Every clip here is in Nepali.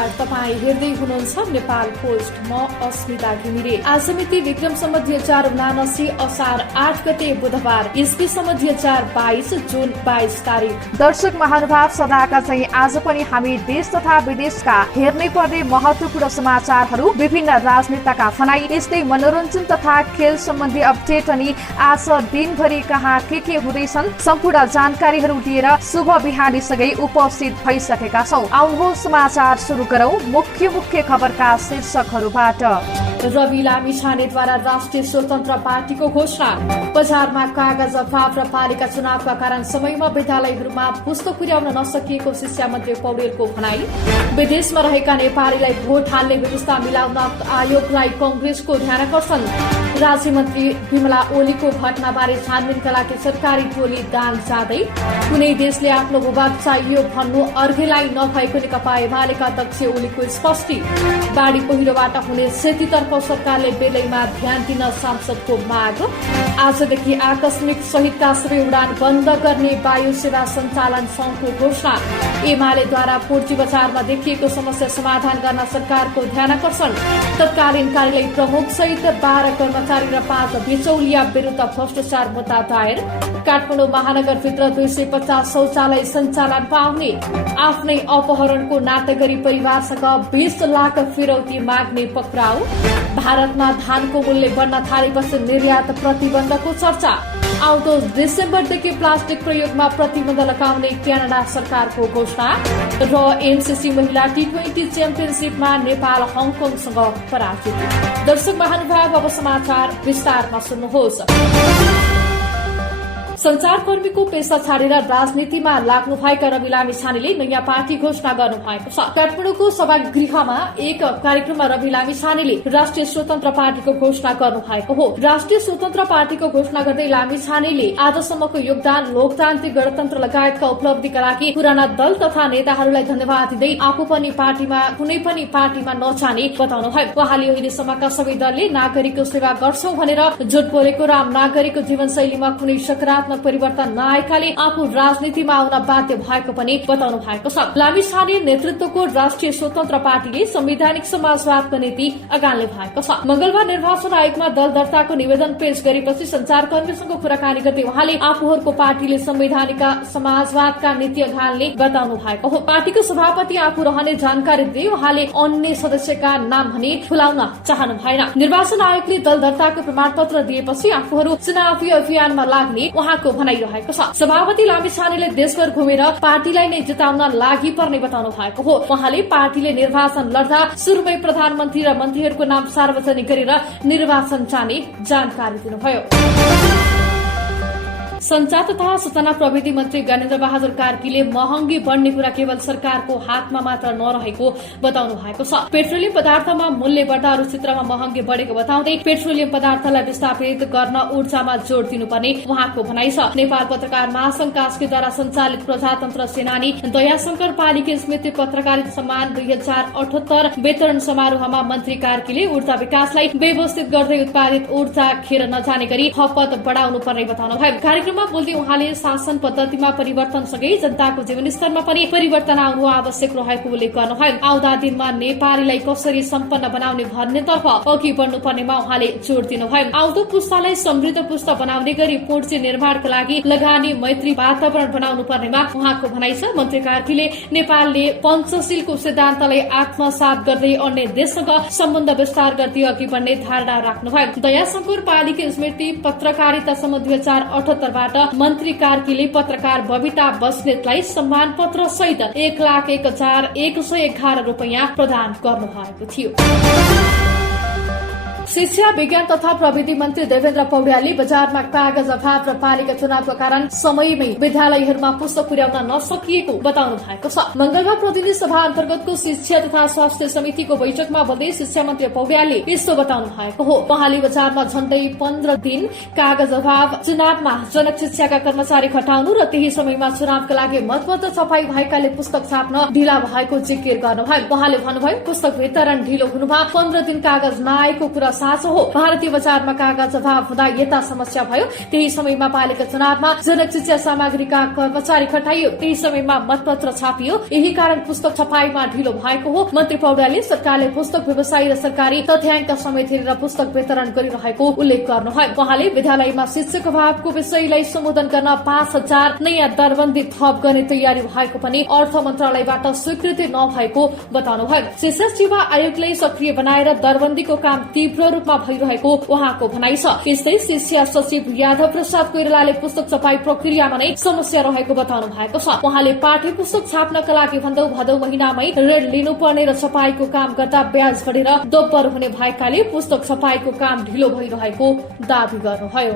नमस्कार, तपाईँ हेर्दै हुनुहुन्छ नेपाल पोस्ट। म अस्मिता घिमिरे। आज मिति विक्रम सम्वत 2079 असार 8 गते बुधबार, ईस्वी सम्वत 2022 जुन 22 तारिक। दर्शक महानुभाव, सदाका चाहिँ आज पनि हामी देश तथा विदेशका हेर्नै पर्ने महत्वपूर्ण समाचारहरू, विभिन्न राजनेताका भनाई, यस्तै मनोरञ्जन तथा खेल सम्बन्धी अपडेट अनि आज दिनभरि कहाँ के हुँदैछन् सम्पूर्ण जानकारीहरू लिएर शुभ बिहानीसँगै उपस्थित भइसकेका छौं। आउनुहोस् समाचार सुरु गरौं मुख्य खबरका शीर्षकहरूबाट। रवि लामिछानेद्वारा राष्ट्रिय स्वतन्त्र पार्टीको घोषणा। बजारमा कागज अभाव र पालिका चुनावका कारण समयमा विद्यालयहरूमा पुस्तक पुर्याउन नसकिएको शिक्षा मन्त्री पौडेलको भनाई। विदेशमा रहेका नेपालीलाई भोट हाल्ने व्यवस्था मिलाउन आयोगलाई कंग्रेसको ध्यानाकर्षण। राज्य मन्त्री विमला ओलीको घटनाबारे छानबिनका लागि सरकारी टोली दाङ जाँदै। कुनै देशले आफ्नो भूभाग चाहियो भन्नु अर्घेलाई नभएको नेकपा एमालेका अध्यक्ष ओलीको स्पष्टी। बाढ़ी पहिरोबाट हुने क्षतितर्फ सरकारले बेलैमा ध्यान दिन सांसदको माग। आजदेखि आकस्मिक सहितका सबै उडान बन्द गर्ने वायु सेवा सञ्चालन संघको घोषणा। एमालेद्वारा पूर्जी बजारमा देखिएको समस्या समाधान गर्न सरकारको ध्यानाकर्षण। तत्कालीन कार्यालय प्रमुख सहित 12 कर्मचारी र 5 बिचौलिया विरूद्ध भ्रष्टाचार मुद्दा दायर। काठमाडौँ महानगरभित्र 250 शौचालय सञ्चालन पाउने। आफ्नै अपहरणको नाटक गरी परिवारसँग 20 लाख फिरौती माग्ने पक्राउ। भारतमा धानको मूल्य बढ्न थालेपछि निर्यात प्रतिबन्धको चर्चा। आउँदो डिसेम्बरदेखि प्लास्टिक प्रयोगमा प्रतिबन्ध लगाउने क्यानाडा सरकारको घोषणा। र एमसीसी महिला T20 च्याम्पियनशीपमा नेपाल हङकङसँग पराजित। दर्शक महानुभाव, अब समाचार विस्तारमा सुन्नुहोस्। संचारकर्मीको पेशा छाडेर राजनीतिमा लाग्नु भएका रवि लामिछानेले नयाँ पार्टी घोषणा गर्नु भएको छ। काठमाडौँको सभागृहमा एक कार्यक्रममा रवि लामिछानेले राष्ट्रिय स्वतन्त्र पार्टीको घोषणा गर्नु भएको हो। राष्ट्रिय स्वतन्त्र पार्टीको घोषणा गर्दै लामिछानेले आजसम्मको योगदान, लोकतान्त्रिक गणतन्त्र लगायतका उपलब्धिका लागि पुराना दल तथा नेताहरूलाई धन्यवाद दिँदै आफू पनि पार्टीमा कुनै पनि पार्टीमा नचाने बताउनुभयो। उहाँले अहिलेसम्मका सबै दलले नागरिकको सेवा गर्छौं भनेर झुट बोलेको र नागरिकको जीवनशैलीमा कुनै सकारात्मक परिवर्तन नआएकाले आफू राजनीतिमा आउन बाध्य भएको पनि बताउनु भएको छ। लामिछाने नेतृत्वको राष्ट्रिय स्वतन्त्र पार्टीले संवैधानिक समाजवादको नीति अगाल्ने भएको छ। मंगलबार निर्वाचन आयोगमा दल दर्ताको निवेदन पेश गरेपछि संचारकर्मीसँग कुराकानी गर्दै उहाँले आफूहरूको पार्टीले संवैधानिक समाजवादका नीति अगाल्ने बताउनु भएको हो। पार्टीको सभापति आफू रहने जानकारी दिए उहाँले अन्य सदस्यका नाम भने खुलाउन चाहनु भएन। निर्वाचन आयोगले दल दर्ताको प्रमाणपत्र दिएपछि आफूहरू चुनावी अभियानमा लाग्ने को भनाइरहेको छ। सभापति लामिछानेले देशभर घुमेर पार्टीलाई नै जिताउन लागि पर्ने बताउनु भएको हो। उहाँले पार्टीले निर्वाचन लड्दा सुरुमै प्रधानमन्त्री र मन्त्रीहरूको नाम सार्वजनिक गरेर निर्वाचन जाने जानकारी दिनुभयो। संचार तथा सूचना प्रविधि मन्त्री ज्ञानेन्द्र बहादुर कार्कीले महँगी बढ्ने कुरा केवल सरकारको हातमा मात्र नरहेको बताउनु भएको छ। पेट्रोलियम पदार्थमा मूल्य बढ्दा अरू क्षेत्रमा महँगी बढेको बताउँदै पेट्रोलियम पदार्थलाई विस्थापित गर्न ऊर्जामा जोड़ दिनुपर्ने उहाँको भनाइ छ। नेपाल पत्रकार महासंघ कास्कीद्वारा सञ्चालित प्रजातन्त्र सेनानी दयाशंकर पालिके स्मृति पत्रकारिता सम्मान 2078 वितरण समारोहमा मन्त्री कार्कीले ऊर्जा विकासलाई व्यवस्थित गर्दै उत्पादित ऊर्जा खेर नजाने गरी खपत बढ़ाउनु पर्ने बताउनु भयो। बोल्दै उहाँले शासन पद्धतिमा परिवर्तनसँगै जनताको जीवनस्तरमा पनि परिवर्तन आउनु आवश्यक रहेको उल्लेख गर्नुभयो। आउँदा दिनमा नेपालीलाई कसरी सम्पन्न बनाउने भन्नेतर्फ अघि बढ्नुपर्नेमा उहाँले जोड़ दिनुभयो। आउँदो पुस्तालाई समृद्ध पुस्ता बनाउने गरी पूर्जी निर्माणका लागि लगानी मैत्री वातावरण बनाउनु पर्नेमा उहाँको भनाइ छ। मन्त्री कार्कीले नेपालले पञ्चशीलको सिद्धान्तलाई आत्मसात गर्दै अन्य देशसँग सम्बन्ध विस्तार गर्दै अघि बढ्ने धारणा राख्नुभयो। दयाशंकर पालिके स्मृति पत्रकारिता सम्म 2078 मन्त्री कार्कीले पत्रकार बबिता बस्नेतलाई सम्मान पत्र सहित 1,01,111 रूपियाँ प्रदान गर्नुभएको थियो। शिक्षा, विज्ञान तथा प्रविधि मन्त्री देवेन्द्र पौड्यालले बजारमा कागज अभाव र पालिका चुनावका कारण समयमै विद्यालयहरूमा पुस्तक पुर्याउन नसकिएको बताउनु भएको छ। मंगलबार प्रतिनिधि सभा अन्तर्गतको शिक्षा तथा स्वास्थ्य समितिको बैठकमा बोल्दै शिक्षा मन्त्री पौड्यालले यस्तो बताउनु भएको हो। उहाँले बजारमा झण्डै 15 दिन कागज अभाव, चुनावमा जनक शिक्षाका कर्मचारी घटाउनु र त्यही समयमा चुनावका लागि मतपत्र छपाई भएकाले पुस्तक छाप्न ढिला भएको जिकिर गर्नुभयो। उहाँले भन्नुभयो पुस्तक वितरण ढिलो हुनुमा 15 दिन कागज नआएको कुरा साँचो हो। भारतीय बजारमा कागज अभाव हुँदा यता समस्या भयो। त्यही समयमा पालिका चुनावमा जनक शिक्षा सामग्रीका कर्मचारी खटाइयो। त्यही समयमा मतपत्र छापियो। यही कारण पुस्तक छपाईमा ढिलो भएको हो। मन्त्री पौड्यालले सरकारले पुस्तक व्यवसायी र सरकारी तथ्याङ्क समेत हेरेर पुस्तक वितरण गरिरहेको उल्लेख गर्नुभयो। उहाँले विद्यालयमा शिक्षक अभावको विषयलाई सम्बोधन गर्न 5,000 नयाँ दरबन्दी थप गर्ने तयारी भएको पनि अर्थ मन्त्रालयबाट स्वीकृति नभएको बताउनुभयो। शिक्षा सेवा आयोगलाई सक्रिय बनाएर दरबन्दीको काम तीव्र रूपमा भइरहेको उहाँको भनाइ छ। यस्तै शिक्षा सचिव यादव प्रसाद कोइरालाले पुस्तक छपाई प्रक्रियामा नै समस्या रहेको बताउनु भएको छ। उहाँले पाठ्य पुस्तक छाप्नका लागि भन्दा भदौ महिनामै ऋण लिनुपर्ने र छपाईको काम गर्दा ब्याज बढेर दोब्बर हुने भएकाले पुस्तक छपाईको काम ढिलो भइरहेको दावी गर्नुभयो।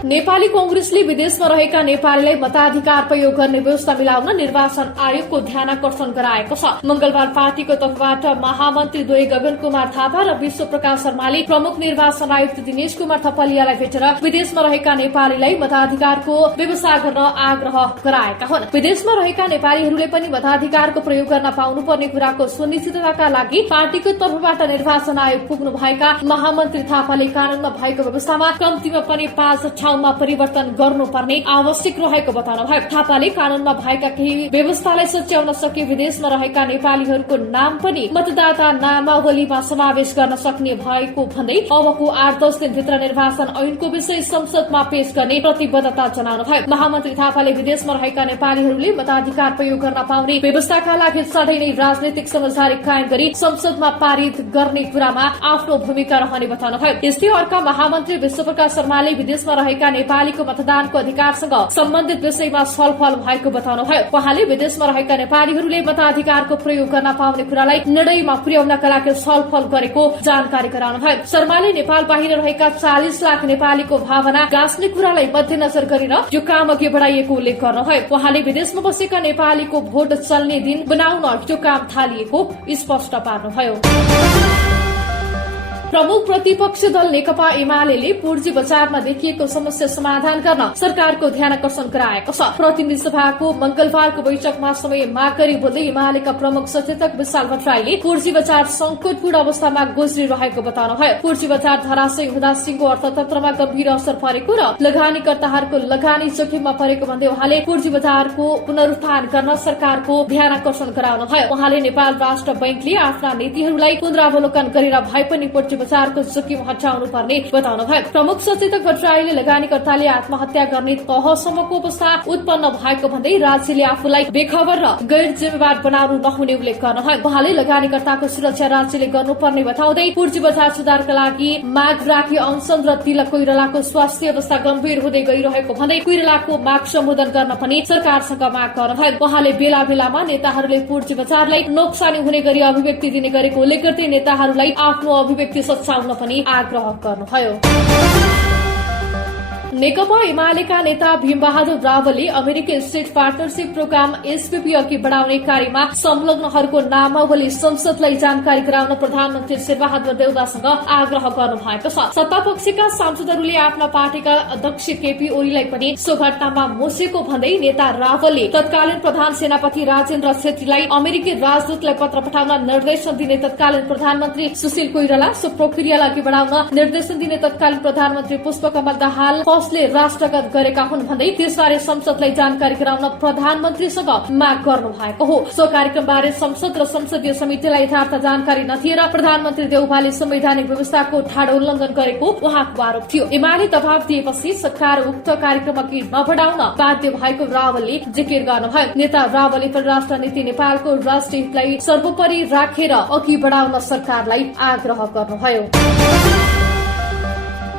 नेपाली कांग्रेसले विदेशमा रहेका नेपालीलाई मताधिकार प्रयोग गर्ने व्यवस्था मिलाउन निर्वाचन आयोगको ध्यानाकर्षण गराएको छ। मंगलबार पार्टीको तर्फबाट महामन्त्री द्वय गगन कुमार थापा र विश्व प्रकाश शर्माले प्रमुख निर्वाचन आयुक्त दिनेश कुमार थपलियालाई भेटेर विदेशमा रहेका नेपालीलाई मताधिकारको व्यवस्था गर्न आग्रह गराएका हुन्। विदेशमा रहेका नेपालीहरूले पनि मताधिकारको प्रयोग गर्न पाउनुपर्ने कुराको सुनिश्चितताका लागि पार्टीको तर्फबाट निर्वाचन आयोग पुग्नु भएका महामन्त्री थापाले कानूनमा भएको व्यवस्थामा कम्तीमा पनि 5 ठाउँमा परिवर्तन गर्नुपर्ने आवश्यक रहेको बताउनुभयो। थापाले कानूनमा भएका केही व्यवस्थालाई सच्याउन सके विदेशमा रहेका नेपालीहरूको नाम पनि मतदाता नामावलीमा समावेश गर्न सक्ने भएको भन्दै अबको 8-10 दिनभित्र निर्वाचन ऐनको विषय संसदमा पेश गर्ने प्रतिबद्धता जनाउनुभयो। महामन्त्री थापाले विदेशमा रहेका नेपालीहरूले मताधिकार प्रयोग गर्न पाउने व्यवस्थाका लागि सधैँ नै राजनैतिक समझदारी कायम गरी संसदमा पारित गर्ने कुरामा आफ्नो भूमिका रहने बताउनुभयो। यस्तै अर्का महामन्त्री विश्वप्रकाश शर्माले विदेशमा रहेका नेपालीको मतदानको अधिकारसँग सम्बन्धित विषयमा छलफल भएको बताउनुभयो। उहाँले विदेशमा रहेका नेपालीहरूले मताधिकारको प्रयोग गर्न पाउने कुरालाई निर्णयमा पुर्याउनका लागि छलफल गरेको जानकारी गराउनुभयो। शर्माले नेपाल बाहिर रहेका 40 लाख नेपालीको भावना गाँच्ने कुरालाई मध्यनजर गरेर यो काम अघि बढ़ाइएको उल्लेख गर्नुभयो। उहाँले विदेशमा बसेका नेपालीको भोट चल्ने दिन बनाउन यो काम थालिएको स्पष्ट पार्नुभयो। प्रमुख प्रतिपक्षी दल नेकपा एमाले पूर्जी बजारमा देखिएको समस्या समाधान गर्न सरकारको ध्यानाकर्षण गराएको छ। प्रतिनिधि सभाको मंगलबारको बैठकमा समय माग गरी बोल्दै एमालेका प्रमुख सचेतक विशाल भट्टराईले पूर्जी बजार संकटपूर्ण अवस्थामा गुज्रिरहेको बताउनुभयो। पूर्जी बजार धराशयी हुँदा सिंहको अर्थतन्त्रमा गम्भीर असर परेको र लगानीकर्ताहरूको लगानी जोखिममा परेको भन्दै उहाँले पूर्जी बजारको पुनरुत्थान गर्न सरकारको ध्यानाकर्षण गराउनुभयो। उहाँले नेपाल राष्ट्र बैंकले आफ्ना नीतिहरूलाई पुनरावलोकन गरेर भए पनि पूर्जी बजारको जोखिम हटाउनु पर्ने बताउनुभयो। प्रमुख सचेतक भट्टराईले लगानीकर्ताले आत्महत्या गर्ने तहसम्मको अवस्था उत्पन्न भएको भन्दै राज्यले आफूलाई बेखबर र गैर जिम्मेवार बनाउनु नहुने उल्लेख गर्नुभयो। उहाँले लगानीकर्ताको सुरक्षा राज्यले गर्नुपर्ने बताउँदै पूर्जी बजार सुधारका लागि माग राखी अनसन र तिलक कोइरालाको स्वास्थ्य अवस्था गम्भीर हुँदै गइरहेको भन्दै कोइरालाको माग सम्बोधन गर्न पनि सरकारसँग माग गर्नुभयो। उहाँले बेला बेलामा नेताहरूले पूर्जी बजारलाई नोक्सानी हुने गरी अभिव्यक्ति दिने गरेको उल्लेख गर्दै नेताहरूलाई आफ्नो अभिव्यक्ति सच्याउन पनि आग्रह गर्नुभयो। नेकपा एमालेका नेता भीमबहादुर रावलले अमेरिकी स्टेट पार्टनरशिप प्रोग्राम एसपीपी अघि बढ़ाउने कार्यमा संलग्नहरूको नामावली संसदलाई जानकारी गराउन प्रधानमन्त्री शेरबहादुर देउवासँग आग्रह गर्नु भएको छ। सत्तापक्षका सांसदहरूले आफ्ना पार्टीका अध्यक्ष केपी ओलीलाई पनि सो घटनामा मुसेको भन्दै नेता रावलले तत्कालीन प्रधान सेनापति राजेन्द्र छेत्रीलाई अमेरिकी राजदूतलाई पत्र पठाउन निर्देशन दिने तत्कालीन प्रधानमन्त्री सुशील कोइराला सो प्रक्रियालाई अघि बढ़ाउन निर्देशन दिने तत्कालीन प्रधानमन्त्री पुष्पकमल दाहाल ले राष्ट्रगत गरेका हुन् भन्दै त्यसबारे संसदलाई जानकारी गराउन प्रधानमन्त्रीसँग माग गर्नु भएको हो। सो कार्यक्रमबारे संसद र संसदीय समितिलाई यथार्थ जानकारी नदिएर प्रधानमन्त्री देउवाले संवैधानिक व्यवस्थाको ठाडो उल्लंघन गरेको उहाँको आरोप थियो। एमाले दबाव दिएपछि सरकार उक्त कार्यक्रम अघि नबढाउन बाध्य भएको रावलले जिकिर गर्नुभयो। नेता रावलले परराष्ट्र नीति नेपालको राष्ट्रिय हितलाई सर्वोपरि राखेर अघि बढाउन सरकारलाई आग्रह गर्नुभयो।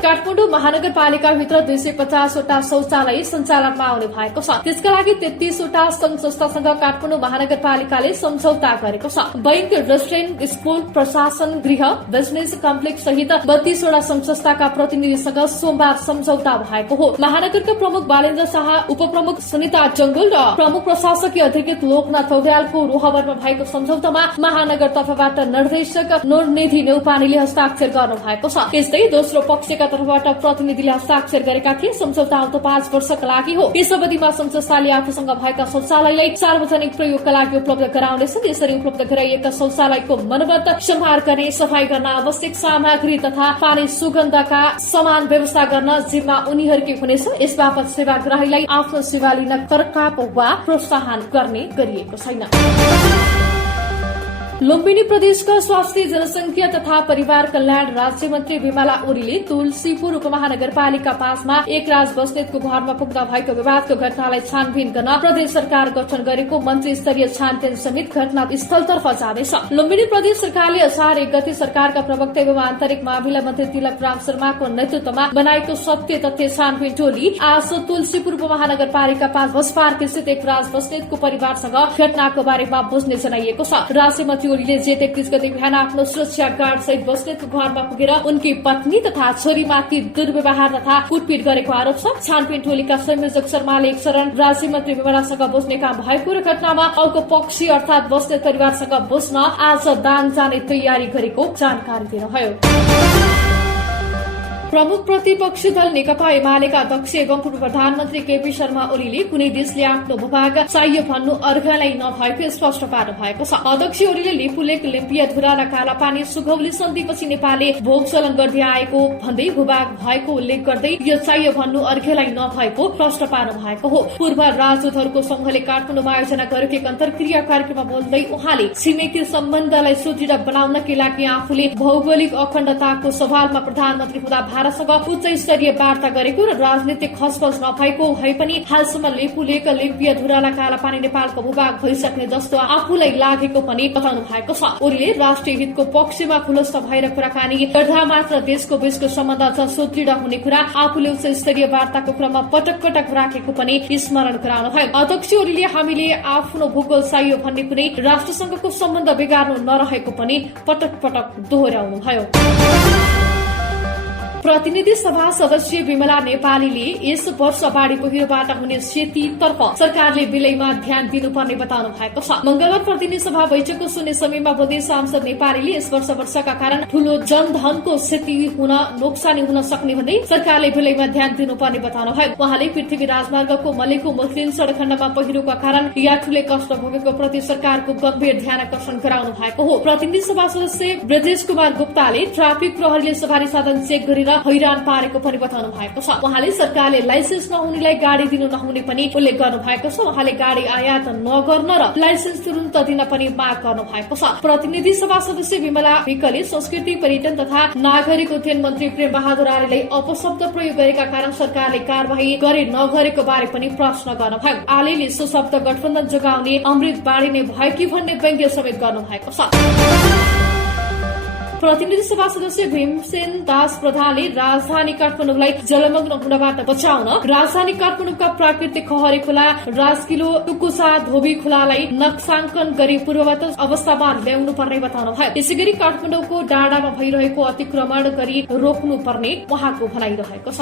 काठमाडौँ महानगरपालिकाभित्र 250 वटा शौचालय सञ्चालनमा आउने भएको छ। त्यसका लागि 33 वटा संघ संस्थासँग काठमाडौँ महानगरपालिकाले सम्झौता गरेको छ। बैंक, रेस्टुरेन्ट, स्कूल, प्रशासन, गृह, बिजनेस कम्प्लेक्स सहित 32 वटा संघ संस्थाका प्रतिनिधिसँग सोमबार सम्झौता भएको हो। महानगरका प्रमुख बालेन्द्र शाह, उपप्रमुख सुनिता जंगल र प्रमुख प्रशासकीय अधिकृत लोकनाथ पौड्यालको रोहबरमा भएको सम्झौतामा महानगर तर्फबाट निर्देशक नूरनिधि नेउपानेले हस्ताक्षर गर्नु भएको छ। यस्तै दोस्रो पक्षका तर्फबाट प्रतिनिधिले हस्ताक्षर गरेका थिए। सम्झौता आउँदो 5 वर्षका लागि हो। यस अवधिमा संघ संस्थाले आफूसँग भएका शौचालयलाई सार्वजनिक प्रयोगका लागि उपलब्ध गराउनेछन्। यसरी उपलब्ध गराइएका शौचालयको मर्मत, सम्हार गर्ने, सफाई गर्न आवश्यक सामग्री तथा पानी सुगन्धका समान व्यवस्था गर्न जिम्मा उनीहरूकै हुनेछ। यस बापत सेवाग्राहीलाई आफ्नो सेवा लिन तरकाप वा प्रोत्साहन गर्ने गरिएको छैन। लुम्बिनी प्रदेशका स्वास्थ्य, जनसंख्या तथा परिवार कल्याण राज्य मन्त्री विमला ओलीले तुलसीपुर उपमहानगरपालिका 5 मा एक राज बस्नेतको घरमा पुग्दा भएको विवादको घटनालाई छानबिन गर्न प्रदेश सरकार गठन गरेको मन्त्री स्तरीय छानबिन समिति घटना स्थलतर्फ जानेछ। लुम्बिनी प्रदेश सरकारले असार 1 गते सरकारका प्रवक्ता एवं आन्तरिक मामिला मन्त्री तिलक राम शर्माको नेतृत्वमा बनाएको सत्य तथ्य छानबिन टोली आज तुलसीपुर उपमहानगरपालिका 5 बसपार्क स्थित एक राज बस्नेतको परिवारसँग घटनाको बारेमा बुझ्ने जनाइएको छ। राज्य मन्त्री ओलीले जेठ 31 गते बिहान आफ्नो सुरक्षा गार्ड सहित बस्नेतको घरमा पुगेर उनकी पत्नी तथा छोरीमाथि दुर्व्यवहार तथा कुटपिट गरेको आरोप छ। छानबिन टोलीका संयोजक शर्माले एक शरण राज्य मन्त्री विमलासँग बुझ्ने काम भएको र घटनामा अर्को पक्षी अर्थात बस्नेत परिवारसँग बुझ्न आज दाङ जाने तयारी गरेको जानकारी दिनुभयो। प्रमुख प्रतिपक्षी दल नेकपा एमालेका अध्यक्ष एवं पूर्व प्रधानमन्त्री केपी शर्मा ओलीले कुनै देशले आफ्नो भूभाग चाहियो भन्नु अर्घालाई नभएको स्पष्ट पार्नु भएको छ। अध्यक्ष ओलीले लिपुलेक, लिम्पियाधुरा र कालापानी सुगौली सन्धिपछि नेपालले भोग चलन गर्दै आएको भन्दै भूभाग भएको उल्लेख गर्दै यो चाहियो भन्नु अर्घालाई नभएको प्रश्न पार्नु भएको हो। पूर्व राजदूतहरूको संघले काठमाडौँमा आयोजना गरेको एक अन्तर्क्रिया कार्यक्रममा बोल्दै उहाँले छिमेकी सम्बन्धलाई सुदृढ बनाउनकै लागि आफूले भौगोलिक अखण्डताको सवालमा प्रधानमन्त्री हुँदा भारतसँग उच्च स्तरीय वार्ता गरेको र राजनीतिक खसखस नभएको भए पनि हालसम्म लिपुलेक, लिम्पियाधुरा र कालापानी नेपालको भूभाग भइसक्ने जस्तो आफूलाई लागेको पनि बताउनु भएको छ। ओलीले राष्ट्रिय हितको पक्षमा खुलस्त भएर कुराकानी गर्दा मात्र देशको बीचको सम्बन्ध सुदृढ हुने कुरा आफूले उच्च स्तरीय वार्ताको क्रममा पटक पटक राखेको पनि स्मरण गराउनुभयो। अध्यक्ष ओलीले हामीले आफ्नो भूगोल चाहियो भन्ने कुनै राष्ट्रसँगको सम्बन्ध बिगार्नु नरहेको पनि पटक पटक दोहोर्याउनुभयो। प्रतिनिधि सभा सदस्य विमला नेपालीले यस वर्ष बाढ़ी पहिरोबाट हुने क्षतितर्फ सरकारले विलयमा ध्यान दिनुपर्ने बताउनु भएको छ। मंगलबार प्रतिनिधि सभा बैठकको शून्य समयमा बोल्दै सांसद नेपालीले यस वर्ष वर्षाका कारण ठूलो जनधनको क्षति हुन, नोक्सानी हुन सक्ने भन्दै सरकारले विलयमा ध्यान दिनुपर्ने बताउनु भयो। उहाँले पृथ्वी राजमार्गको मलेको मुस्लिम सड़क खण्डमा पहिरोका कारण यात्रुले कष्ट भोगेको प्रति सरकारको गम्भीर ध्यान आकर्षण गराउनु भएको हो। प्रतिनिधि सभा सदस्य ब्रजेश कुमार गुप्ताले ट्राफिक प्रहरीले सवारी साधन चेक गरेर हैरान पारेको पनि बताउनु भएको छ। उहाँले सरकारले लाइसेन्स नहुनेलाई गाड़ी दिनु नहुने पनि उल्लेख गर्नु भएको छ। उहाँले गाड़ी आयात नगर्न र लाइसेन्स तुरुन्त दिन पनि माग गर्नु भएको छ। प्रतिनिधि सभा सदस्य विमला विकले संस्कृति, पर्यटन तथा नागरिक उड्डयन मन्त्री प्रेम बहादुर आलेलाई अपशब्द प्रयोग गरेका कारण सरकारले कार्यवाही गरे नगरेको बारे पनि प्रश्न गर्नुभयो। आलेले सो शब्द गठबन्धन जोगाउने अमृत बाढी नै भयो कि भन्ने व्यङ्ग्य समेत गर्नु भएको छ। प्रतिनिधि सभा सदस्य भीमसेन दास प्रधानले राजधानी काठमाडौँलाई जलमग्न हुनबाट बचाउन राजधानी काठमाडौँका प्राकृतिक खहरे खोला, राजकिलो, टुकुसा, धोबी खोलालाई नक्साङ्कन गरी पूर्ववत अवस्थामा ल्याउनु पर्ने बताउनु भयो। यसै गरी काठमाडौँको डाँडामा भइरहेको अतिक्रमण गरी रोक्नुपर्ने उहाँको भनाइरहेको छ।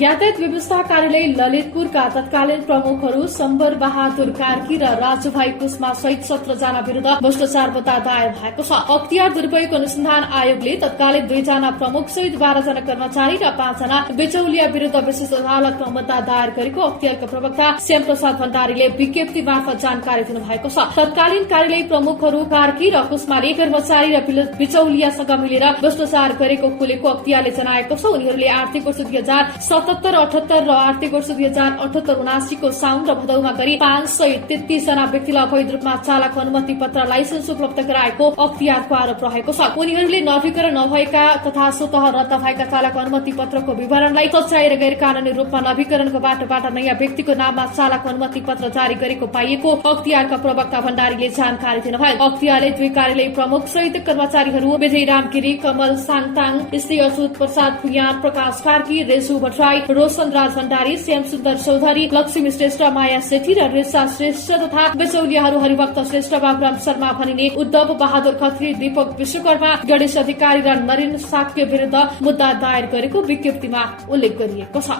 यातायात व्यवस्था कार्यालय ललितपुरका तत्कालीन प्रमुखहरू शम्बर बहादुर कार्की र राजुभाइ कुस्मा सहित 17 जना विरूद्ध भ्रष्टाचार मुद्दा दायर भएको छ। अख्तियार दुरूपयोग अनुसन्धान आयोगले तत्कालीन 2 जना प्रमुख सहित 12 जना कर्मचारी र 5 जना बिचौलिया विरूद्ध विशेष अदालतमा मुद्दा दायर गरेको अख्तियारका प्रवक्ता श्याम प्रसाद भण्डारीले विज्ञप्ति मार्फत जानकारी दिनुभएको छ। तत्कालीन कार्यालय प्रमुखहरू कार्की र कुस्माले कर्मचारी र बिचौलियासँग मिलेर भ्रष्टाचार गरेको खुलेको अख्तियारले जनाएको छ। उनीहरूले आर्थिक वर्ष 2077-78 र आर्थिक वर्ष 2078-79 को साउन र भदौमा गरी 533 जना व्यक्तिलाई अवैध रूपमा चालक अनुमति पत्र लाइसेन्स उपलब्ध गराएको अख्तियारको आरोप रहेको छ। उनीहरूले नवीकरण नभएका तथा स्वतः रद्द भएका चालक अनुमति पत्रको विवरणलाई सच्याएर गैर कानूनी रूपमा नवीकरणको बाटोबाट नयाँ व्यक्तिको नाममा चालक अनुमति पत्र जारी गरेको पाइएको अख्तियारका प्रवक्ता भण्डारीले जानकारी दिनुभयो। अख्तियारले 2 कार्यालय प्रमुख सहित कर्मचारीहरू विजय रामगिरी, कमल साङताङ, श्री अच्युत प्रसाद भुयान, प्रकाश कार्की, रेजु भट्टराई, रोशन राज भण्डारी, श्याम सुन्दर चौधरी, लक्ष्मी श्रेष्ठ, माया सेठी र रेशा श्रेष्ठ तथा बिचौलियाहरू हरिभक्त श्रेष्ठ, बाबुराम शर्मा भनिने, उद्धव बहादुर खत्री, दीपक विश्वकर्मा, गणेश अधिकारी र नरेन साक्य विरूद्ध मुद्दा दायर गरेको विज्ञप्तिमा उल्लेख गरिएको छ।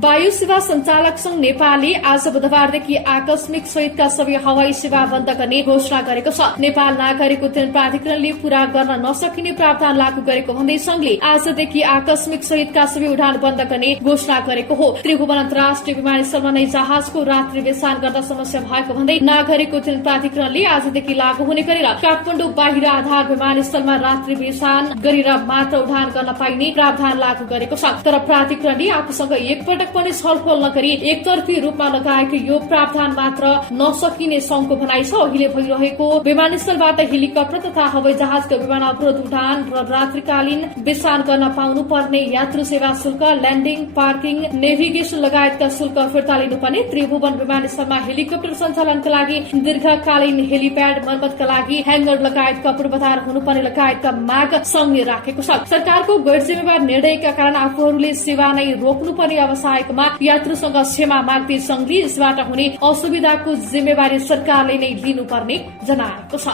वायु सेवा संचालक संघ नेपालले आज बुधबारदेखि आकस्मिक सहितका सबै हवाई सेवा बन्द गर्ने घोषणा गरेको छ। नेपाल नागरिक उड्डयन प्राधिकरणले पूरा गर्न नसकिने प्रावधान लागू गरेको भन्दै संघले आजदेखि आकस्मिक सहितका सबै उडान बन्द गर्ने घोषणा गरेको हो। त्रिभुवन अन्तर्राष्ट्रिय विमानस्थलमा नै जहाजको रात्रि बेसार गर्दा समस्या भएको भन्दै नागरिक उड्डयन प्राधिकरणले आजदेखि लागू हुने गरेर काठमाडौँ बाहिर आधार विमानस्थलमा रात्रि बेसार गरेर मात्र उडान गर्न पाइने प्रावधान लागू गरेको छ। तर प्राधिकरणले आफूसँग एकपटक पनि छलफल नगरी एकतर्फी रूपमा लगाएको यो प्रावधान मात्र नसकिने संघको भनाइ छ। अहिले भइरहेको विमानस्थलबाट हेलिकप्टर तथा हवाई जहाजको विमान अवरोध उडान र रात्रिकालीन बेसार गर्न पाउनु पर्ने यात्रु सेवा शुल्क, ल्यान्डिङ, पार्किङ, नेभिगेसन लगायतका शुल्क फिर्ता लिनुपर्ने, त्रिभुवन विमानस्थलमा हेलिकप्टर सञ्चालनका लागि दीर्घकालीन हेलिप्याड मर्मतका लागि ह्याङ्गर लगायतका पूर्वाधार हुनुपर्ने लगायतका माग संघले राखेको छ। सरकारको गैर जिम्मेवार निर्णयका कारण आफूहरूले सेवा नै रोक्नुपर्ने अवस्था आएकोमा यात्रुसँग क्षमा माग्दै संघले यसबाट हुने असुविधाको जिम्मेवारी सरकारले नै लिनुपर्ने जनाएको छ।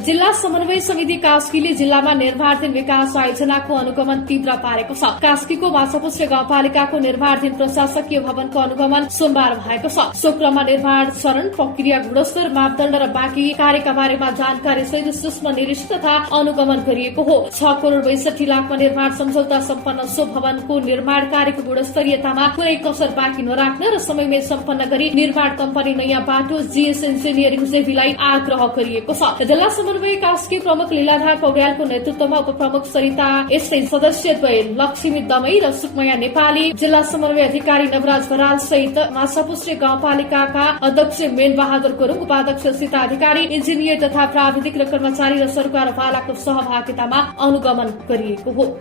जिल्ला समन्वय समिति कास्कीले जिल्लामा निर्माणाधीन विकास आयोजनाको अनुगमन तीव्र पारेको छ। कास्कीको माछापुच्छ्रे गाउँपालिकाको निर्माणाधीन प्रशासकीय भवनको अनुगमन सोमबार भएको छ। सो क्रममा निर्माण चरण, प्रक्रिया, गुणस्तर, मापदण्ड र बाँकी कार्यका बारेमा जानकारी सहित सूक्ष्म निरीक्षण तथा अनुगमन गरिएको हो। 6 करोड़ 62 लाखमा निर्माण सम्झौता सम्पन्न सो भवनको निर्माण कार्यको गुणस्तरीयतामा कुनै कसर बाँकी नराख्न र समयमै सम्पन्न गरी निर्माण कम्पनी नयाँ बाटो जीएस इन्जिनियरिङ जेभीलाई आग्रह गरिएको छ। जिल्ला समन्वय कास्की प्रमुख लीलाधर पौड्यालको नेतृत्वमा उपप्रमुख सरिता एसआई सदस्यद्वय लक्ष्मी दमै र सुकमया नेपाली, जिल्ला समन्वय अधिकारी नवराज बराल सहित माछापुच्छ्रे गाउँपालिकाका अध्यक्ष मेन बहादुर गुरुङ, उपाध्यक्ष सीता अधिकारी, इन्जिनियर तथा प्राविधिक र कर्मचारी र सरकारवालाको सहभागितामा अनुगमन गरिएको हो।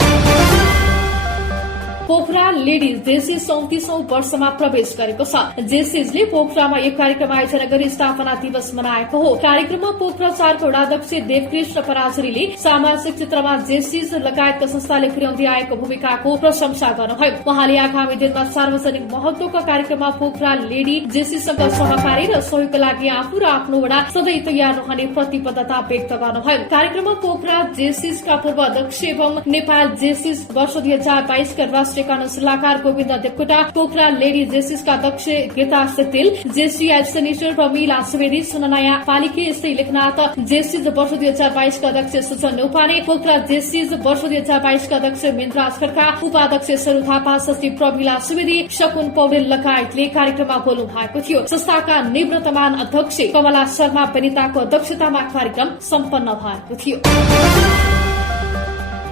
पोखरा लेडिज जेसिस 34औं वर्षमा प्रवेश गरेको छ। जेसिसले पोखरामा एक कार्यक्रम आयोजना गरी स्थापना दिवस मनाएको हो। कार्यक्रममा पोखरा 4 वडाध्यक्ष देवकृष्ण पराजुलीले सामाजिक क्षेत्रमा जेसिस लगायतका संस्थाले पुर्याउँदै आएको भूमिकाको प्रशंसा गर्नुभयो। उहाँले आगामी दिनमा सार्वजनिक महत्वका कार्यक्रममा पोखरा लेडी जेसिससँग सहकारी र सहयोगका लागि आफू र आफ्नो वडा सधैँ तयार रहने प्रतिबद्धता व्यक्त गर्नुभयो। कार्यक्रममा पोखरा जेसिसका पूर्व अध्यक्ष एवं नेपाल जेसिस वर्ष 2022 का राष्ट्रिय कानून सल्लाहकार गोविन्द देवकोटा, पोखरा लेडी जेसिसका अध्यक्ष गीता सेतिल, जेसीआई सेनेटर प्रमिला सुवेदी, सुननाया पालिके यस्तै लेखनाथ, जेसिस वर्ष 2022 का अध्यक्ष सुजन नेउपाने, पोखरा जेसिस वर्ष 2022 का अध्यक्ष मेन्द्राज खड्का, उपाध्यक्ष सरू थापा, सचिव प्रमिला सुवेदी, शकुन पौडेल लगायतले कार्यक्रममा बोल्नु भएको थियो। संस्थाका निवृत्तमान अध्यक्ष कमला शर्मा बेनिताको अध्यक्षतामा कार्यक्रम सम्पन्न भएको थियो।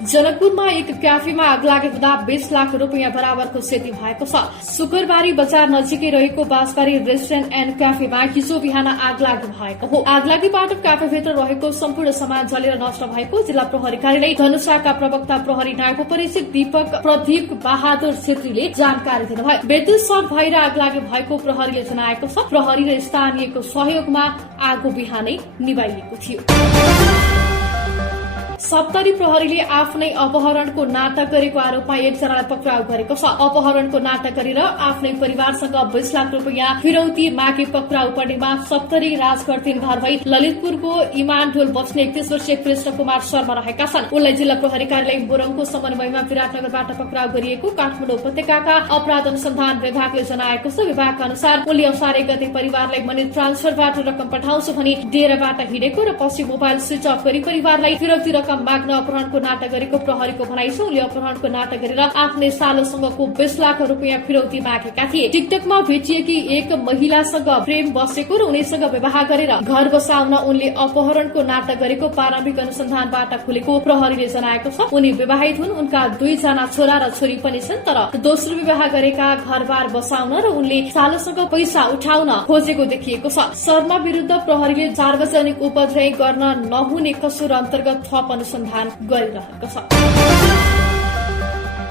जनकपुरमा एक क्याफेमा आग लागे हुँदा 20 लाख रुपियाँ बराबरको क्षति भएको छ। शुक्रबारी बजार नजिकै रहेको बाँसबारी रेस्टुरेन्ट एण्ड क्याफेमा हिजो बिहान आग लागे भएको हो। आगलागीबाट क्याफेभित्र रहेको सम्पूर्ण सामान जलेर नष्ट भएको जिल्ला प्रहरी कार्यालय धनुषाका प्रवक्ता प्रहरी नायब परिचित दीपक प्रदीप बहादुर छेत्रीले जानकारी दिनुभयो। विद्युत सर्ट भएर आग लागे भएको प्रहरीले जनाएको छ। प्रहरी र स्थानीयको सहयोगमा आगो बिहानै निभाइएको थियो। सप्तरी प्रहरीले आफ्नै अपहरणको नाटक गरेको आरोपमा एकजनालाई पक्राउ गरेको छ। अपहरणको नाटक गरेर आफ्नै परिवारसँग 20 लाख रुपियाँ फिरौती मागे पक्राउ पर्नेमा सप्तरी राजगढ 3 घर भई ललितपुरको इमान ढोल बस्ने 31 वर्षीय कृष्ण कुमार शर्मा रहेका छन्। उनलाई जिल्ला प्रहरी कार्यालय मोरङको समन्वयमा विराटनगरबाट पक्राउ गरिएको काठमाडौँ उपत्यकाका अपराध अनुसन्धान विभागले जनाएको छ। विभागका अनुसार उनले असार 1 गते परिवारलाई मनी ट्रान्सफरबाट रकम पठाउँछु भनी डेराबाट हिँडेको र पछि मोबाइल स्विच अफ गरी परिवारलाई फिरौती रकम माग्न अपहरणको नाटक गरेको प्रहरीको भनाइ छ। उनले अपहरणको नाटक गरेर आफ्नै सालोसँगको 20 लाख रुपियाँ फिरौती मागेका थिए। टिकटकमा भेटिएकी एक महिलासँग प्रेम बसेको र उनीसँग विवाह गरेर घर बसाउन उनले अपहरणको नाटक गरेको प्रारम्भिक अनुसन्धानबाट खुलेको प्रहरीले जनाएको छ। उनी विवाहित हुन्। उनका 2 जना छोरा र छोरी पनि छन्। तर दोस्रो विवाह गरेका घरबार बसाउन र उनले सालोसँग पैसा उठाउन खोजेको देखिएको छ। शर्मा विरुद्ध प्रहरीले सार्वजनिक उपद्रव गर्न नहुने कसुर अन्तर्गत थप अनुसन्धान गरिरहेको छ।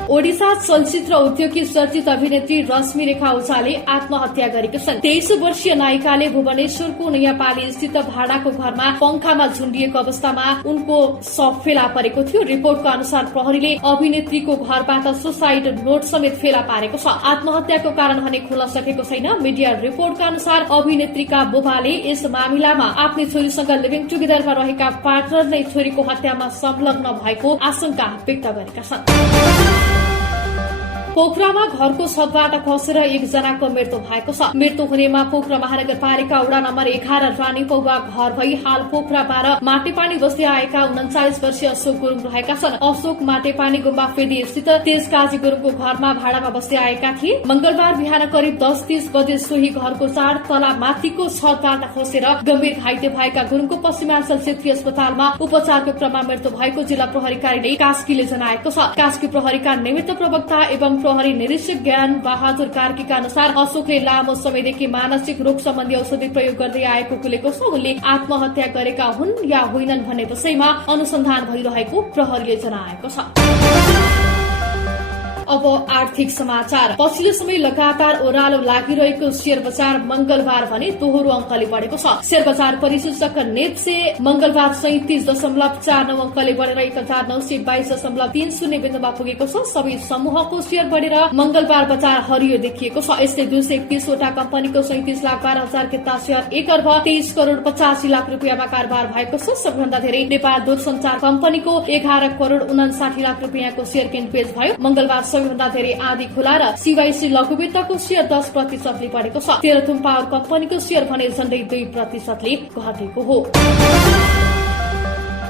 ओडिसा चलचित्र उद्योगकी चर्चित अभिनेत्री रश्मि रेखा ओझाले आत्महत्या गरेकी छन्। 23 वर्षीय नायिकाले भुवनेश्वरको नयाँपाली स्थित भाडाको घरमा पंखामा झुण्डिएको अवस्थामा उनको शव फेला परेको थियो। रिपोर्टको अनुसार प्रहरीले अभिनेत्रीको घरबाट सुसाइड नोट समेत फेला पारेको छ। आत्महत्याको कारण भने खुल्न सकेको छैन। मिडिया रिपोर्टका अनुसार अभिनेत्रीका बुबाले यस मामिलामा आफ्नै छोरीसँग लिभिङ टुगेदरमा रहेका पार्टनर नै छोरीको हत्यामा संलग्न भएको आशंका व्यक्त गरेका छन्। पोखरामा घरको छतबाट खसेर एकजनाको मृत्यु भएको छ। मृत्यु हुनेमा पोखरा महानगरपालिका वडा नम्बर 11 रानी पौवा घर भई हाल पोखरा 12 माटेपानी बस्ती आएका 39 वर्षीय अशोक गुरुङ रहेका छन्। अशोक माटेपानी गुम्बा फेदी स्थित तेजकाजी गुरुङको घरमा भाडामा बस्दै आएका थिए। मंगलबार बिहान करिब 10:30 बजे सोही घरको 4 तला माथिको छतबाट खसेर गम्भीर घाइते भएका गुरुङको पश्चिमाञ्चल क्षेत्रीय अस्पतालमा उपचारको क्रममा मृत्यु भएको जिल्ला प्रहरी कार्यालय कास्कीले जनाएको छ। कास्की प्रहरीका निमित्त प्रवक्ता एवं प्रहरी निरीक्षक ज्ञान बहादुर कार्कीका अनुसार अशोकले लामो समयदेखि मानसिक रोग सम्बन्धी औषधि प्रयोग गर्दै आएको खुलेको छ। उनले आत्महत्या गरेका हुन् या होइनन् भन्ने विषयमा अनुसन्धान भइरहेको प्रहरीले जनाएको छ। अब आर्थिक समाचार। पछिल्लो समय लगातार ओह्रालो लागिरहेको शेयर बजार मंगलबार भने दोहोरो अंकले बढेको छ। शेयर बजार परिसूचक नेप्से मंगलबार 37.49 अंकले बढेर 1922.30 बिन्दुमा पुगेको छ। सबै समूहको शेयर बढेर मंगलबार बजार हरियो देखिएको छ। यस्तै 231 वटा कम्पनीको 37,12,83 1 अर्ब 23 करोड़ 85 लाख रुपियाँमा कारोबार भएको छ। सबैभन्दा धेरै नेपाल दूरसञ्चार कम्पनीको 11 करोड़ 59 लाख रुपियाँको शेयर किनबेच भयो। मंगलबार सबैभन्दा धेरै आदि खुला र सीवाईसी लघुवित्तको शेयर 10% बढेको छ। तेह्रथुम पावर कम्पनीको शेयर भने झण्डै 2% घटेको हो।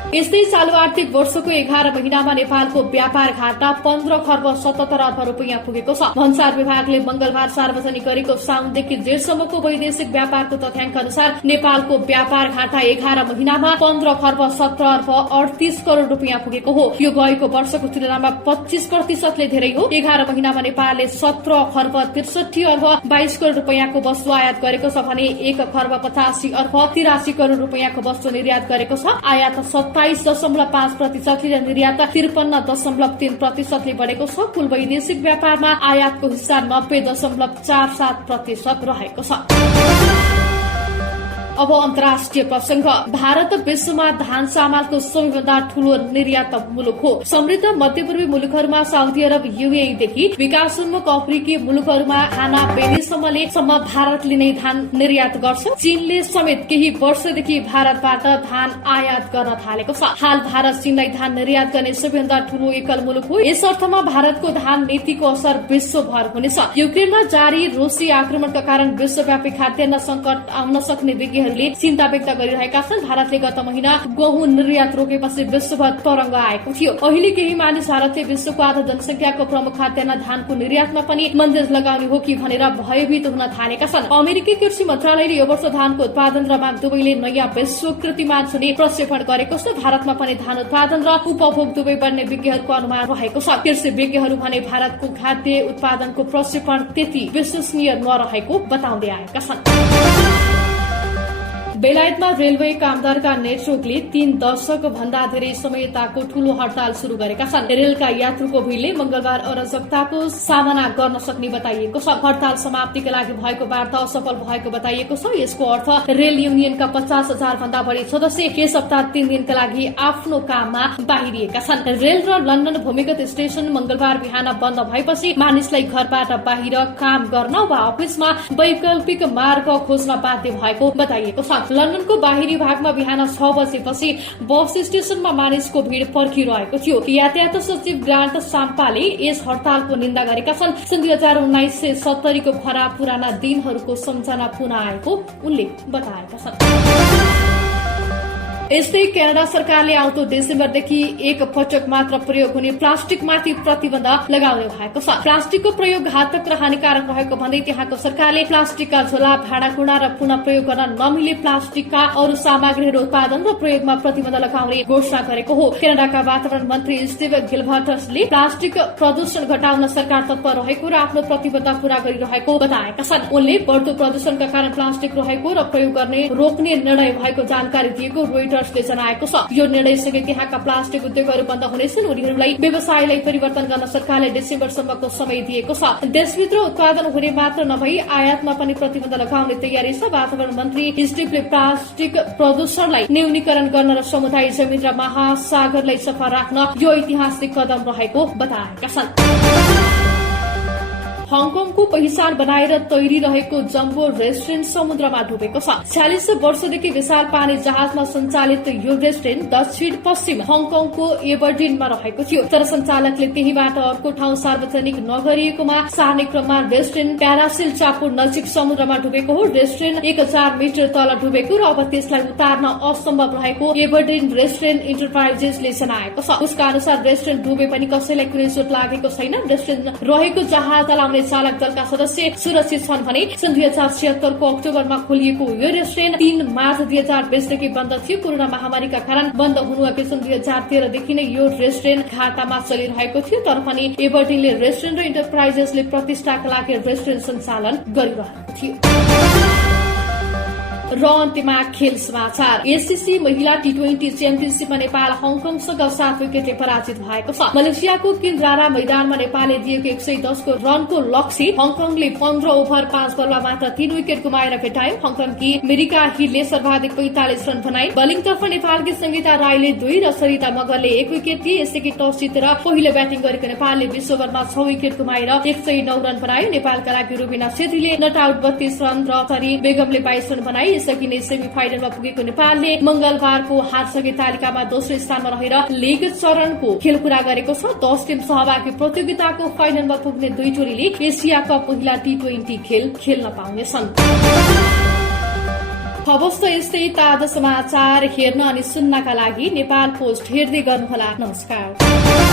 यस्तै चालू आर्थिक वर्षको 11 महिनामा नेपालको व्यापार घाटा 15 खर्ब 77 अर्ब रुपियाँ पुगेको छ। भन्सार विभागले मंगलबार सार्वजनिक गरेको साउनदेखि जेठसम्मको वैदेशिक व्यापारको तथ्याङ्क अनुसार नेपालको व्यापार घाटा 11 महिनामा 15 खर्ब 17 अर्ब 38 करोड़ रुपियाँ पुगेको हो। यो गएको वर्षको तुलनामा 25% धेरै हो। 11 महिनामा नेपालले 17 खर्ब 63 अर्ब 22 करोड़ रुपियाँको वस्तु आयात गरेको छ भने 1 खर्ब 85 अर्ब 83 करोड़ रुपियाँको वस्तु निर्यात गरेको छ। आयात 27.5% र निर्यात 53.3% बढेको छ। कुल वैदेशिक व्यापारमा आयातको हिस्सा 90.47% रहेको छ। अब अन्तर्राष्ट्रिय प्रसंग। भारत विश्वमा धान चामलको सबैभन्दा ठूलो निर्यात मुलुक हो। समृद्ध मध्यपूर्वी मुलुकहरूमा साउदी अरब युएई देखि विकासोन्मुख अफ्रिकी मुलुकहरूमा खाना बेनीसम्म भारतले नै धान निर्यात गर्छ। चीनले समेत केही वर्षदेखि भारतबाट धान आयात गर्न थालेको छ। हाल भारत चीनलाई धान निर्यात गर्ने सबैभन्दा ठूलो एकल मुलुक हो। यस अर्थमा भारतको धान नीतिको असर विश्वभर हुनेछ। युक्रेनमा जारी रूसी आक्रमणका कारण विश्वव्यापी खाद्यान्न संकट आउन सक्ने विज्ञ चिन्ता व्यक्त गरिरहेका छन्। भारतले गत महिना गहुँ निर्यात रोकेपछि विश्वभर तरंग आएको थियो। अहिले केही मानिस भारतले विश्वको आधा जनसंख्याको प्रमुख खाद्यान्न धानको निर्यातमा पनि बन्देज लगाउने हो कि भनेर भयभीत हुन थालेका छन्। अमेरिकी कृषि मन्त्रालयले यो वर्ष धानको उत्पादन र माग दुवैले नयाँ विश्व कीर्तिमान छुने प्रक्षेपण गरेको छ। भारतमा पनि धान उत्पादन र उपभोग दुवै बढ्ने विज्ञहरूको अनुमान रहेको छ। कृषि विज्ञहरू भने भारतको खाद्य उत्पादनको प्रक्षेपण त्यति विश्वसनीय नरहेको बताउँदै आएका छन्। बेलायतमा रेलवे कामदारका नेटवर्कले 3 दशक भन्दा धेरै समयताको ठूलो हड़ताल शुरू गरेका छन्। रेलका यात्रुको भीड़ले मंगलबार अराजकताको सामना गर्न सक्ने बताइएको छ। हड़ताल समाप्तिका लागि भएको वार्ता असफल भएको बताइएको छ। यसको अर्थ रेल युनियनका 50,000 भन्दा बढ़ी सदस्य यस हप्ता 3 दिनका लागि आफ्नो काममा बाहिरिएका छन्। रेल र लन्डन भूमिगत स्टेशन मंगलबार बिहान बन्द भएपछि मानिसलाई घरबाट बाहिर काम गर्न वा अफिसमा वैकल्पिक मार्ग खोज्न बाध्य भएको बताइएको छ। लन्डनको बाहिरी भागमा बिहान 6 बजेपछि बस स्टेशनमा मानिसको भीड़ पर्खिरहेको थियो। यातायात सचिव ग्रान्ट साम्पाले यस हड़तालको निन्दा गरेका छन्। सन् 1970 को खराब पुराना दिनहरूको सम्झना पुनः आएको उनले बताएका छन्। यस्तै क्यानाडा सरकारले आउँदो डिसेम्बरदेखि एक पटक मात्र प्रयोग हुने प्लास्टिकमाथि प्रतिबन्ध लगाउने भएको छ। प्लास्टिकको प्रयोग घातक र हानिकारक रहेको भन्दै त्यहाँको सरकारले प्लास्टिकका झोला, भाँडाकुँडा र पुनः प्रयोग गर्न नमिले प्लास्टिकका अरू सामग्रीहरू उत्पादन र प्रयोगमा प्रतिबन्ध लगाउने घोषणा गरेको हो। क्यानाडाका वातावरण मन्त्री स्टिभ गिलभर्टले प्लास्टिक प्रदूषण घटाउन सरकार तत्पर रहेको र आफ्नो प्रतिबद्धता पूरा गरिरहेको बताएका छन्। उनले बढ्दो प्रदूषणका कारण प्लास्टिक रहेको र प्रयोग गर्ने रोक्ने निर्णय भएको जानकारी दिएको रोइटर्सले जनाएको छ। यो निर्णयसँगै त्यहाँका प्लास्टिक उद्योगहरू बन्द हुनेछन्। उनीहरूलाई व्यवसायलाई परिवर्तन गर्न सरकारले डिसेम्बरसम्मको समय दिएको छ। देशभित्र उत्पादन हुने मात्र नभई आयातमा पनि प्रतिबन्ध लगाउने तयारी छ। वातावरण मन्त्री स्टिभले प्लास्टिक प्रदूषणलाई न्यूनीकरण गर्न र समुदाय, जमिन र महासागरलाई सफा राख्न यो ऐतिहासिक कदम रहेको बताएका छन्। हङकङको पहिचान बनाएर तैरिरहेको जम्बो रेस्टुरेन्ट समुद्रमा डुबेको छ। 46 वर्षदेखि विशाल पानी जहाजमा सञ्चालित यो रेस्टुरेन्ट दक्षिण पश्चिम हङकङको एबरडिनमा रहेको थियो, तर सञ्चालकले त्यहीबाट अर्को ठाउँ सार्वजनिक नगरिएकोमा सार्ने क्रममा रेस्टुरेन्ट प्यारासिल चापुर नजिक समुद्रमा डुबेको हो। रेस्टुरेन्ट 1000 मिटर तल डुबेको र अब त्यसलाई उतार्न असम्भव रहेको एबरडिन रेस्टुरेन्ट इन्टरप्राइजेसले जनाएको छ। उसका अनुसार रेस्टुरेन्ट डुबे पनि कसैलाई कुनै चोट लागेको छैन। रेस्टुरेन्ट रहेको जहाज चलाउने चालक दलका सदस्य सुरक्षित छन् भने सन् 2076 को अक्टोबरमा खोलिएको यो रेस्टुरेन्ट 3 मार्च 2020 देखि बन्द थियो। कोरोना महामारीका कारण बन्द हुनुअघि सन् 2013 देखि नै यो रेस्टुरेन्ट घाटामा चलिरहेको थियो, तर पनि एबरडिनले रेस्टुरेन्ट र इन्टरप्राइजेसले प्रतिष्ठाका लागि रेस्टुरेन्ट सञ्चालन गरिरहेको थियो। र अन्त्यमा खेल समाचार। एससीसी महिला टी20 च्याम्पियनशीपमा नेपाल हङकङसँग 7 विकेटले पराजित भएको छ। मलेसियाको किन्द्रारा मैदानमा नेपालले दिएको 110 को रनको लक्ष्य हङकङले 15 ओभर 5 बलमा मात्र 3 विकेट गुमाएर भेटायो। हङकङकी मेरिका हिलले सर्वाधिक 45 रन बनाए। बलिङतर्फ नेपालकी संगीता राईले 2 र सरिता मगरले 1 विकेट दिए। यसैकी टस जितेर पहिलो ब्याटिङ गरेको नेपालले 20 ओभरमा 6 विकेट गुमाएर 109 रन बनायो। नेपालका लागि रुबिना छेत्रीले नट आउट 32 रन र सरी बेगमले 22 रन बनाए। यसअघि नै सेमी फाइनलमा पुगेको नेपालले मंगलबारको हारसँगै तालिकामा दोस्रो स्थानमा रहेर लीग चरणको खेल पूरा गरेको छ। 10 टिम सहभागी प्रतियोगिताको फाइनलमा पुग्ने 2 टोलीले एसिया कप महिला टी20 खेल खेल्न पाउनेछन्। हवस् त यस्तै ताजा समाचार हेर्न अनि सुन्नका लागि नेपाल पोस्ट हेर्दै गर्नुहोला। नमस्कार।